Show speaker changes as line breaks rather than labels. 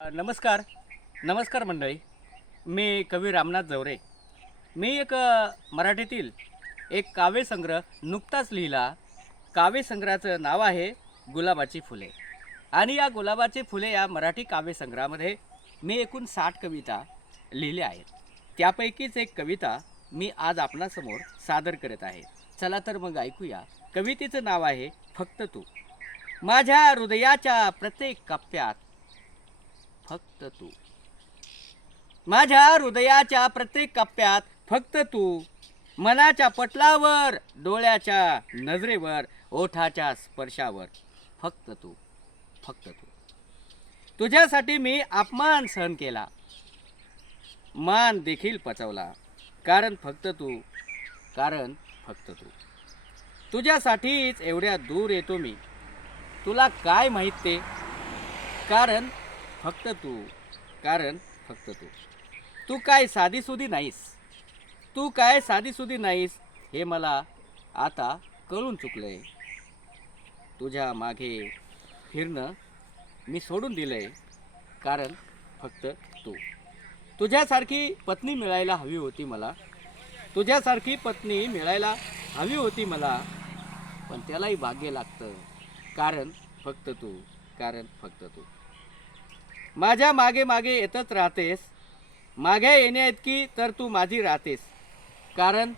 नमस्कार. नमस्कार मंडळी. मी कवी रामनाथ जवरे. मी एक मराठीतील एक काव्यसंग्रह नुकताच लिहिला. काव्यसंग्रहाचं नाव आहे गुलाबाची फुले. आणि या गुलाबाची फुले या मराठी काव्यसंग्रहामध्ये मी एकूण साठ कविता लिहिल्या आहेत. त्यापैकीच एक कविता मी आज आपणासमोर सादर करत आहे. चला तर मग ऐकूया. कवितेचं नाव आहे फक्त तू. माझ्या हृदयाच्या प्रत्येक कप्प्यात फक्त तू. माझ्या हृदयाच्या प्रत्येक कप्प्यात फक्त तू. मनाच्या पटलावर डोळ्याच्या नजरेवर ओठाच्या स्पर्शावर. फक्त तू. फक्त तू. तुझ्यासाठी मी अपमान सहन केला. मान देखील पचवला. कारण फक्त तू. कारण फक्त तू. तुझ्यासाठीच एवढ्या दूर येतो मी. तुला काय माहीत ते? कारण फक्त तू. कारण फक्त तू. तू काय साधीसुधी नाहीस. तू काय साधीसुधी नाहीस हे मला आता कळून चुकलंय. तुझ्या मागे फिरणं मी सोडून दिलंय. कारण फक्त तू. तुझ्यासारखी पत्नी मिळायला हवी होती मला. तुझ्यासारखी पत्नी मिळायला हवी होती मला. पण त्यालाही भाग्य लागतं. कारण फक्त तू. कारण फक्त तू. माझ्या मागे मागे येतच राहतेस. मागे येण्याइतकी तर तू माझी राहतेस. कारण